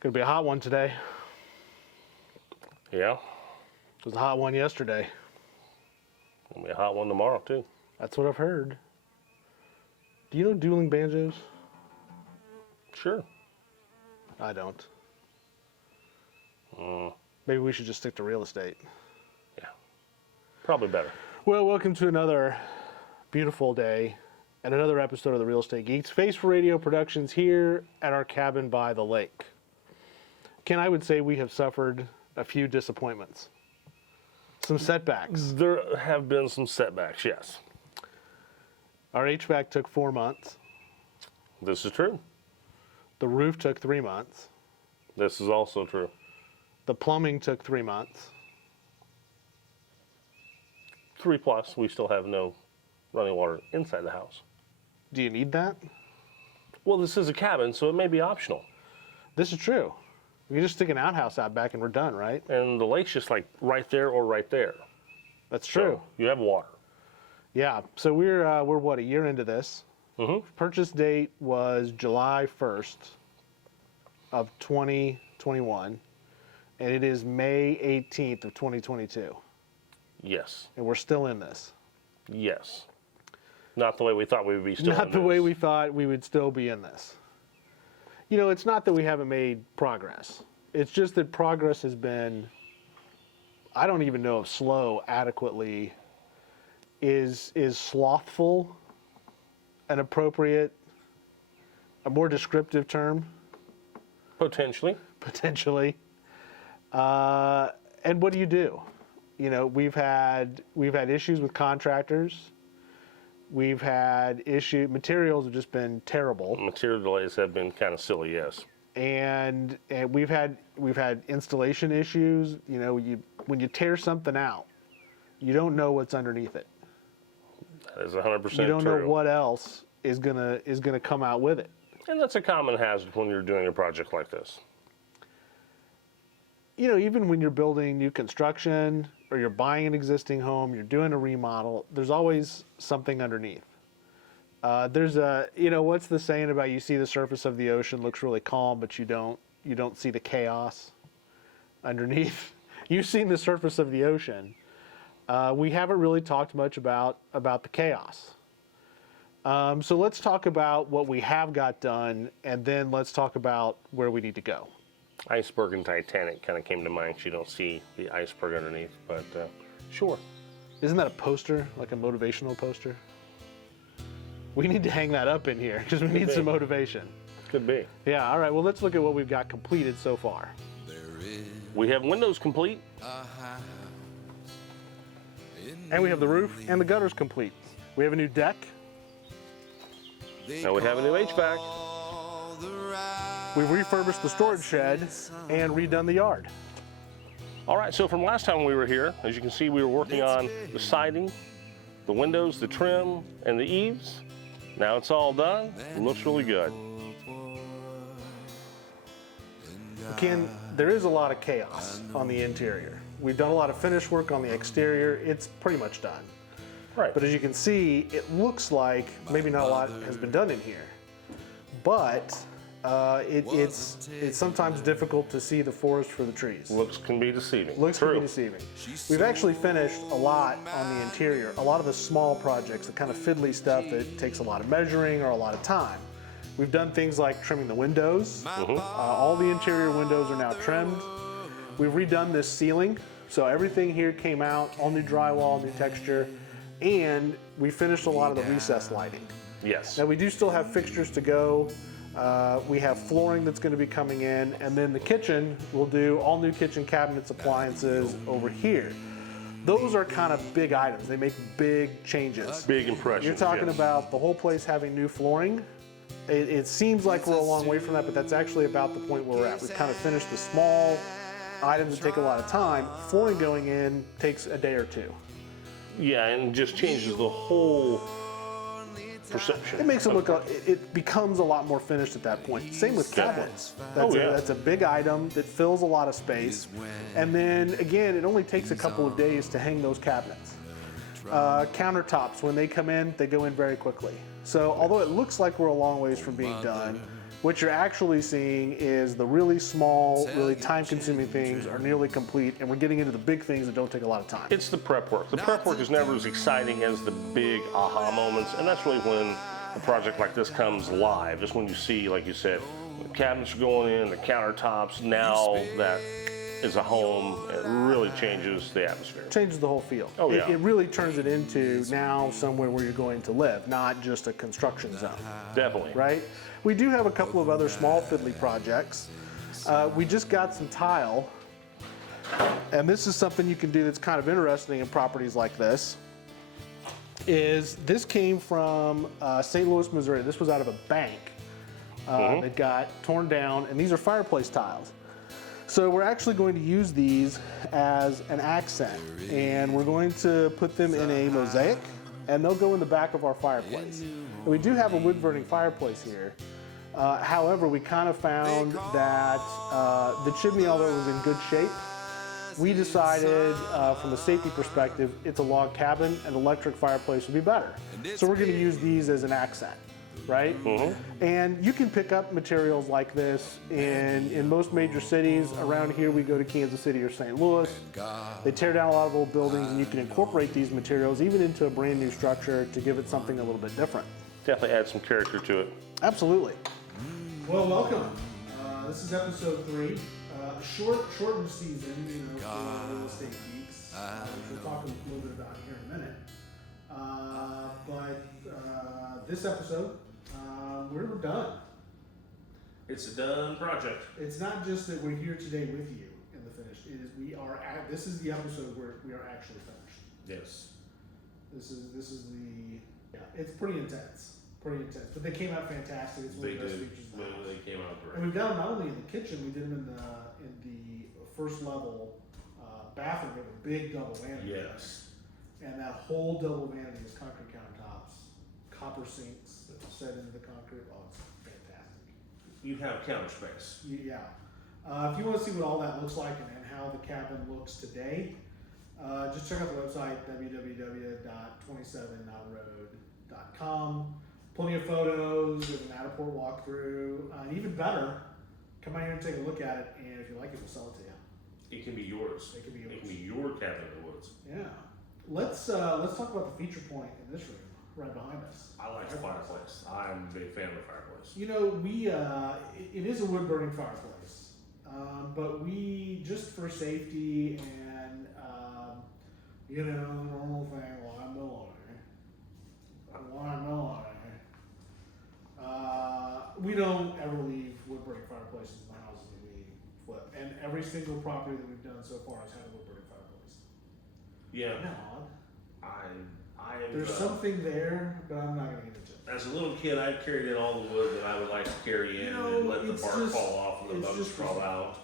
Gonna be a hot one today. Yeah. It was a hot one yesterday. Gonna be a hot one tomorrow, too. That's what I've heard. Do you know dueling banjos? Sure. I don't. Maybe we should just stick to real estate. Yeah. Probably better. Well, welcome to another beautiful day and another episode of the Real Estate Geeks. Face for Radio Productions here at our cabin by the lake. Ken, I would say we have suffered a few disappointments. Some setbacks. There have been some setbacks, yes. Our HVAC took 4 months. This is true. The roof took 3 months. This is also true. The plumbing took 3 months. 3+, we still have no running water inside the house. Do you need that? Well, this is a cabin, so it may be optional. This is true. We can just stick an outhouse out back and we're done, right? And the lake's just like right there or right there. That's true. So you have water. Yeah. So we're what, a year into this? Mm-hmm. Purchase date was July 1st of 2021, and it is May 18th of 2022. Yes. And we're still in this. Yes. Not the way we thought we would be still Not in the this. way we thought we would still be in this. You know, it's not that we haven't made progress. It's just that progress has been, I don't even know if slow adequately is slothful an appropriate, a more descriptive term? Potentially. Potentially. And what do? You know, we've had issues with contractors. We've had materials have just been terrible. Material delays have been kind of silly, yes. And we've had installation issues. You know, when you tear something out, you don't know what's underneath it. That is 100% true. You don't know what else is gonna come out with it. And that's a common hazard when you're doing a project like this. You know, even when you're building new construction or you're buying an existing home, you're doing a remodel, there's always something underneath. There's what's the saying about you see the surface of the ocean looks really calm, but you don't see the chaos underneath. You've seen the surface of the ocean. We haven't really talked much about the chaos. So let's talk about what we have got done, and then let's talk about where we need to go. Iceberg and Titanic kind of came to mind. You don't see the iceberg underneath, but sure. Isn't that a poster, like a motivational poster? We need to hang that up in here because we need some motivation. Could be. Yeah, all right, well, let's look at what we've got completed so far. We have windows complete. And we have the roof and the gutters complete. We have a new deck. Now we have a new HVAC. We've refurbished the storage shed and redone the yard. All right, so from last time we were here, as you can see, we were working on the siding, the windows, the trim, and the eaves. Now it's all done. It looks really good. Ken, there is a lot of chaos on the interior. We've done a lot of finish work on the exterior. It's pretty much done. Right. But as you can see, it looks like maybe not a lot has been done in here. But it's sometimes difficult to see the forest for the trees. Looks can be deceiving. Looks can be deceiving. We've actually finished a lot on the interior. A lot of the small projects, the kind of fiddly stuff that takes a lot of measuring or a lot of time. We've done things like trimming the windows. All the interior windows are now trimmed. We've redone this ceiling. So everything here came out, all new drywall, new texture, and we finished a lot of the recessed lighting. Yes. Now we do still have fixtures to go. We have flooring that's going to be coming in, and then the kitchen, we'll do all new kitchen cabinets, appliances over here. Those are kind of big items. They make big changes. Big impressions. You're talking yes. about the whole place having new flooring. It seems like we're a long way from that, but that's actually about the point where we're at. We've kind of finished the small items that take a lot of time. Flooring going in takes a day or two. Yeah, and just changes the whole perception. It makes it look, it becomes a lot more finished at that point. Same with cabinets. That's a big item that fills a lot of space. And then again, it only takes a couple of days to hang those cabinets. Countertops, when they come in, they go in very quickly. So although it looks like we're a long ways from being done, What you're actually seeing is the really small, really time-consuming things are nearly complete, and we're getting into the big things that don't take a lot of time. It's the prep work. The prep work is never as exciting as the big aha moments, and that's really when a project like this comes live. Just when you see, like you said, the cabinets are going in, the countertops, now that is a home, it really changes the atmosphere. Changes the whole feel. Oh, yeah. It really turns it into now somewhere where you're going to live, not just a construction zone. Definitely. Right? We do have a couple of other small fiddly projects. We just got some tile, and this is something you can do that's kind of interesting in properties like this. This came from St. Louis, Missouri. This was out of a bank that got torn down, and these are fireplace tiles. So we're actually going to use these as an accent, and we're going to put them in a mosaic, and they'll go in the back of our fireplace. And we do have a wood-burning fireplace here. However, we kind of found that the chimney, although it was in good shape, we decided from a safety perspective, it's a log cabin, an electric fireplace would be better. So we're going to use these as an accent, right? And you can pick up materials like this in most major cities. Around here, we go to Kansas City or St. Louis. They tear down a lot of old buildings, and you can incorporate these materials even into a brand new structure to give it something a little bit different. Definitely add some character to it. Absolutely. Well, welcome. This is episode 3. Shortened season, for real estate geeks, which we'll talk a little bit about here in a minute. But this episode, we're done. It's a done project. It's not just that we're here today with you in the finish. It is this is the episode where we are actually finished. Yes. This is it's pretty intense. But they came out fantastic. It's one of the best features of the house. They came out great. And we've got them not only in the kitchen, we did them in the first level bathroom. We have a big double vanity. Yes. And that whole double vanity is concrete countertops, copper sinks that are set into the concrete. Oh, it's fantastic. You have counter space. Yeah. If you want to see what all that looks like and how the cabin looks today, just check out the website, www.27notroad.com. Plenty of photos, there's an Matterport walkthrough, and even better, come out here and take a look at it, and if you like it, we'll sell it to you. It can be yours. It can be yours. It can be your cabin in the woods. Yeah. Let's talk about the feature point in this room, right behind us. I like the fireplace. I'm a big fan of the fireplace. You know, it is a wood burning fireplace, but we, just for safety and, normal thing, liability, we don't ever leave wood burning fireplaces in the houses that we flip. And every single property that we've done so far has had a wood burning fireplace. Yeah. Isn't that odd? There's something there, but I'm not going to get into it. As a little kid, I carried in all the wood that I would like to carry in and let the bark fall off and the bugs crawl out.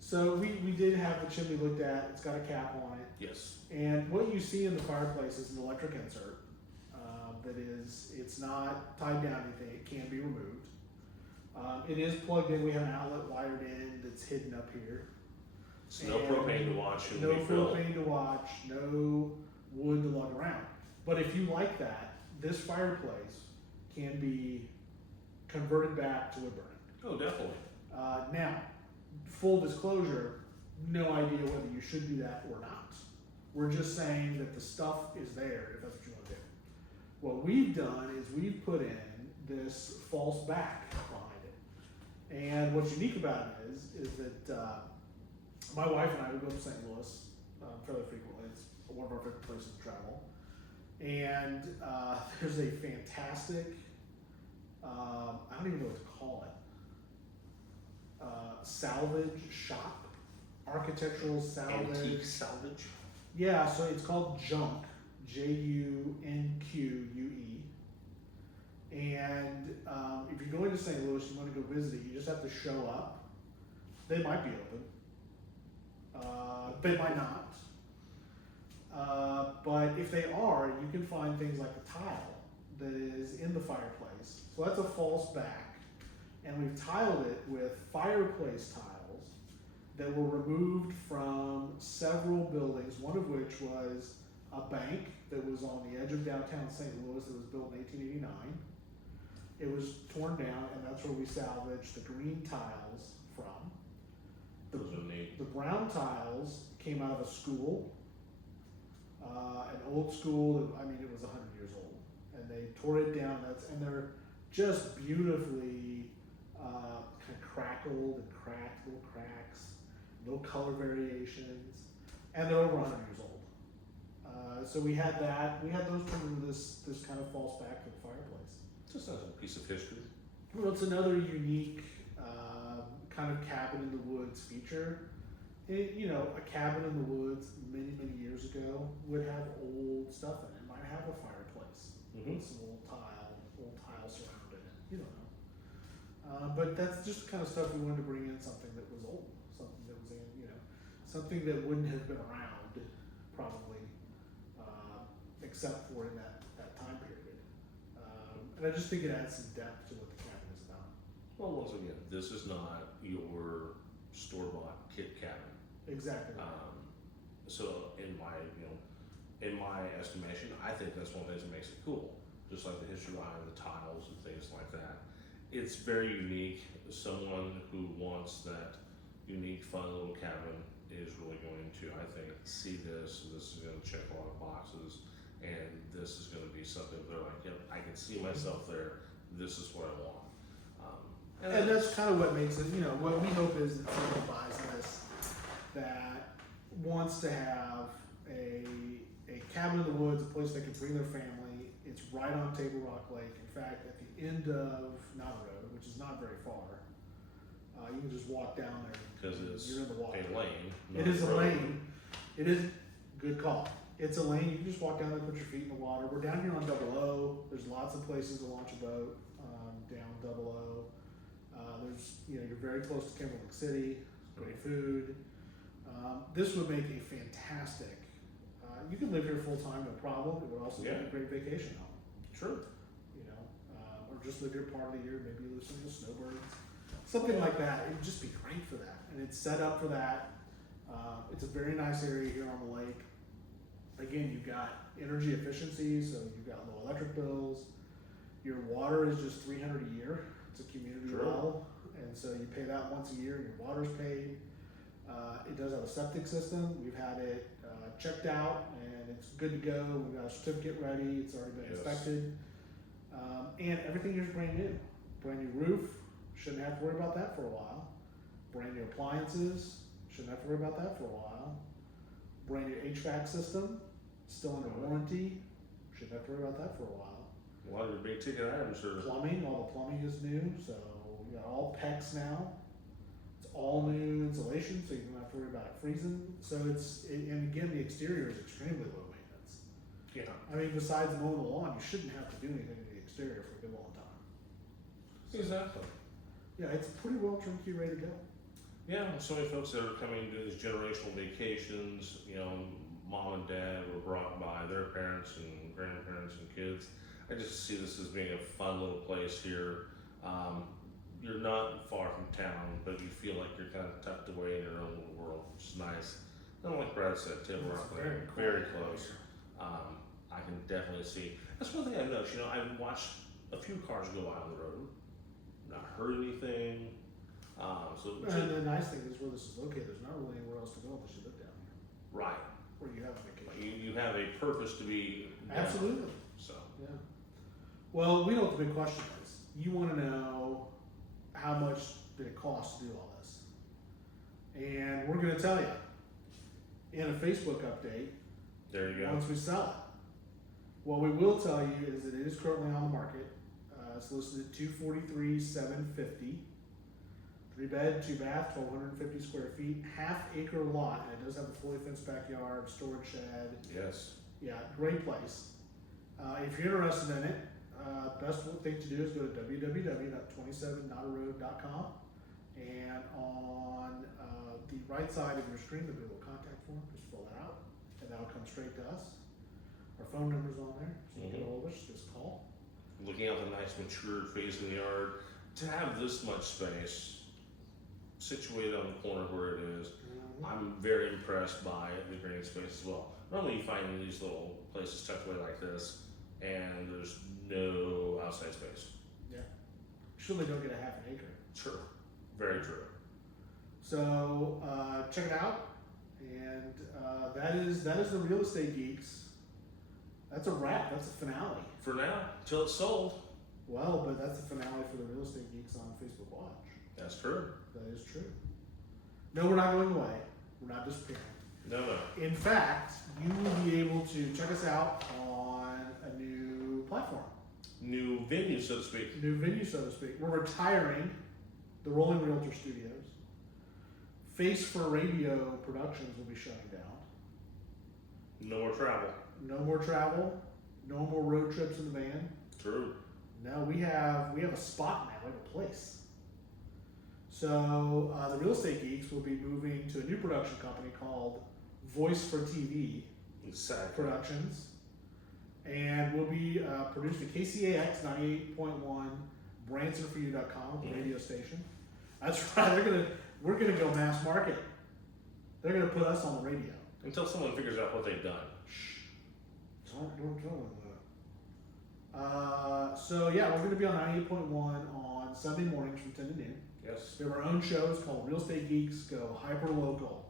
So we did have the chimney looked at. It's got a cap on it. Yes. And what you see in the fireplace is an electric insert. It's not tied down to anything. It can be removed. It is plugged in. We have an outlet wired in that's hidden up here. So no propane to watch. No propane to watch. No wood to lug around. But if you like that, this fireplace can be converted back to wood burning. Oh, definitely. Now, full disclosure, no idea whether you should do that or not. We're just saying that the stuff is there if that's what you want to do. What we've done is we've put in this false back behind it. And what's unique about it is that my wife and I, we go to St. Louis fairly frequently. It's one of our favorite places to travel. And there's a fantastic, I don't even know what to call it, salvage shop, architectural salvage. Antique salvage. Yeah, so it's called Junk, Junque. And if you're going to St. Louis, you want to go visit it, you just have to show up. They might be open. They might not. But if they are, you can find things like the tile that is in the fireplace. So that's a false back. And we've tiled it with fireplace tiles that were removed from several buildings, one of which was a bank that was on the edge of downtown St. Louis that was built in 1889. It was torn down, and that's where we salvaged the green tiles from. Those are neat. The brown tiles came out of a school, an old school. I mean, it was 100 years old, and they tore it down. And they're just beautifully kind of crackled and cracked, little cracks, no color variations, and they're over 100 years old. So we had that. We had those come into this kind of false back to the fireplace. Just as a piece of history. Well, it's another unique kind of cabin in the woods feature. A cabin in the woods many years ago would have old stuff in it. It might have a fireplace Mm-hmm. with some old tile surrounding it. You don't know. But that's just the kind of stuff we wanted to bring in, something that was old, something that was something that wouldn't have been around probably, except for in that time period. And I just think it adds some depth to what the cabin is about. Well, once again, this is not your store-bought kit cabin. Exactly. So in my estimation, I think that's one of the things that makes it cool. Just like the history behind the tiles and things like that. It's very unique. Someone who wants that unique, fun little cabin is really going to, I think, see this. This is going to check a lot of boxes, and this is going to be something they're like, yep, I can see myself there. This is what I want. And that's kind of what makes it, what we hope is that someone buys this that wants to have a cabin in the woods, a place they can bring their family. It's right on Table Rock Lake. In fact, at the end of Not Road, which is not very far, you can just walk down there. Because it's You're in the water. a lane. It is a lane. It is good call. It's a lane. You can just walk down there, put your feet in the water. We're down here on Double O. There's lots of places to launch a boat down Double O. You're very close to Kimberley City. Great food. This would make a fantastic. You can live here full time, no problem. It would also be a great vacation home. True. Or just live here part of the year. Maybe live some of the snowbirds, something like that. It'd just be great for that, and it's set up for that. It's a very nice area here on the lake. Again, you've got energy efficiency, so you've got low electric bills. Your water is just $300 a year. It's a community well, and so you pay that once a year, and your water's paid. It does have a septic system. We've had it checked out, and it's good to go. We've got a certificate ready. It's already been inspected, and everything here is brand new. Brand new roof. Shouldn't have to worry about that for a while. Brand new appliances. Shouldn't have to worry about that for a while. Brand new HVAC system. Still under warranty. Shouldn't have to worry about that for a while. A lot of your big ticket items are. Plumbing, all the plumbing is new, so we got all PEX now. It's all new insulation, so you don't have to worry about it freezing. So and again, the exterior is extremely low maintenance. Yeah. I mean, besides mowing the lawn, you shouldn't have to do anything to the exterior for a good long time. Exactly. Yeah, it's pretty well turnkey ready to go. Yeah, so many folks that are coming to these generational vacations, mom and dad were brought by their parents and grandparents and kids. I just see this as being a fun little place here. You're not far from town, but you feel like you're kind of tucked away in your own little world, which is nice. And like Brad said, Table Rock Lake, very close. I can definitely see. That's one thing I've noticed. I've watched a few cars go out on the road, not heard anything. And the nice thing is where this is located, there's not really anywhere else to go unless you live down here, Right. where you have a vacation. You have a purpose to be down. Absolutely. So. Yeah. Well, we know what the big question is. You want to know how much did it cost to do all this? And we're going to tell you in a Facebook update There you go. once we sell it. What we will tell you is that it is currently on the market. It's listed at $243,750. 3-bed, 2-bath, 1,250 square feet, half-acre lot, and it does have a fully fenced backyard, storage shed. Yes. Yeah, great place. If you're interested in it, best thing to do is go to www.27notaroad.com, and on the right side of your screen there'll be a little contact form. Just fill that out, and that'll come straight to us. Our phone number's on there, so you can get hold of us. Just call. Looking out the nice matured facing yard, to have this much space situated on the corner where it is, I'm very impressed by the green space as well. Normally you find these little places tucked away like this, and there's no outside space. Yeah. surely don't get a half an acre. True. Very true. So check it out, and that is the Real Estate Geeks. That's a wrap. That's a finale. For now, till it's sold. Well, but that's the finale for the Real Estate Geeks on Facebook Watch. That's true. That is true. No, we're not going away. We're not disappearing. No. In fact, you will be able to check us out on a new platform, New venue, so to speak. new venue, so to speak. We're retiring the Rolling Realtor Studios. Face for Radio Productions will be shutting down. No more travel. No more travel. No more road trips in the van. True. No, we have a spot now. We have a place. So the Real Estate Geeks will be moving to a new production company called Voice for TV Exactly. Productions, and we'll be produced at KCAX 98.1 BransonForYou.com, the radio station. That's right. We're gonna go mass market. They're gonna put us on the radio. Until someone figures out what they've done. Don't tell them that. So yeah, we're gonna be on 98.1 on Sunday mornings from 10 to noon. Yes. We have our own shows called Real Estate Geeks Go Hyper Local.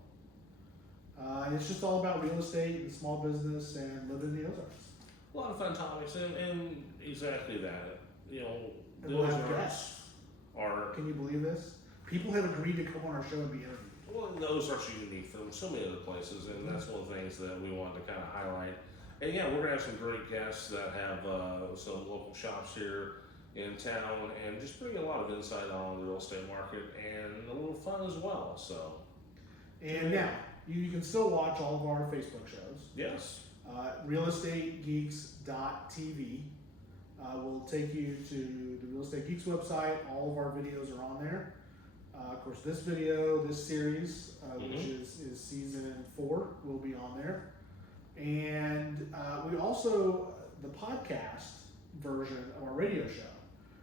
And it's just all about real estate and small business and living in the Ozarks. A lot of fun topics, and exactly that. You know, And we'll those have guests. are Can you believe this? People have agreed to come on our show and be interviewed. well, those are so unique from so many other places, and that's one of the things that we wanted to kind of highlight. And yeah, we're gonna have some great guests that have some local shops here in town, and just bring a lot of insight on the real estate market and a little fun as well. So And now, you can still watch all of our Facebook shows. yes, realestategeeks.tv will take you to the Real Estate Geeks website. All of our videos are on there. Of course, this video, this series, which is season 4, will be on there. And we also, the podcast version of our radio show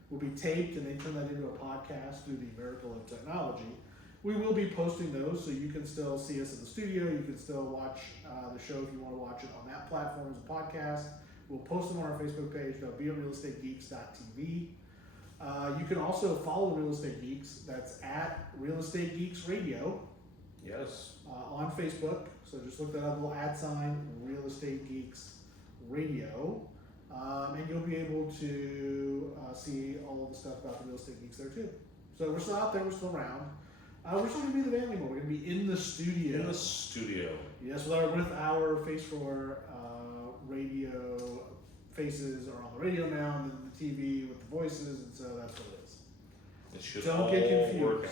will be taped, and they turn that into a podcast through the miracle of technology. We will be posting those, so you can still see us in the studio. You can still watch the show if you want to watch it on that platform as a podcast. We'll post them on our Facebook page. They'll be at realestategeeks.tv. You can also follow Real Estate Geeks. That's at Real Estate Geeks Radio yes, on Facebook. So just look that up, little ad sign, Real Estate Geeks Radio. And you'll be able to see all of the stuff about the Real Estate Geeks there too. So we're still out there, we're still around. We're still going to be in the van anymore. We're going to be in the studio. in the studio. Yes, with our Face for Radio faces are on the radio now, and then the TV with the voices, and so that's what it is. It should Don't all get confused. work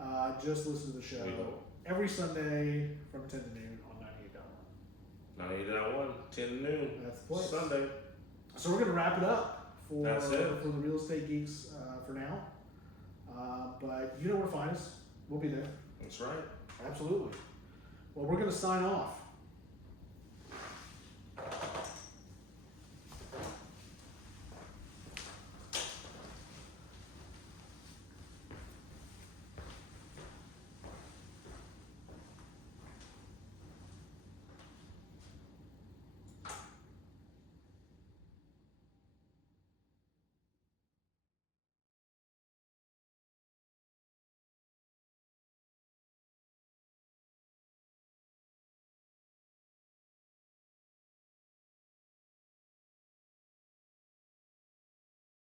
out. Just listen to the show We hope. every Sunday from 10 to noon on 98.1. 98.1, 10 to noon. That's the place. Sunday. So we're going to wrap it up for That's it. the Real Estate Geeks for now. But you know where to find us. We'll be there. That's right. Absolutely. Well, we're going to sign off.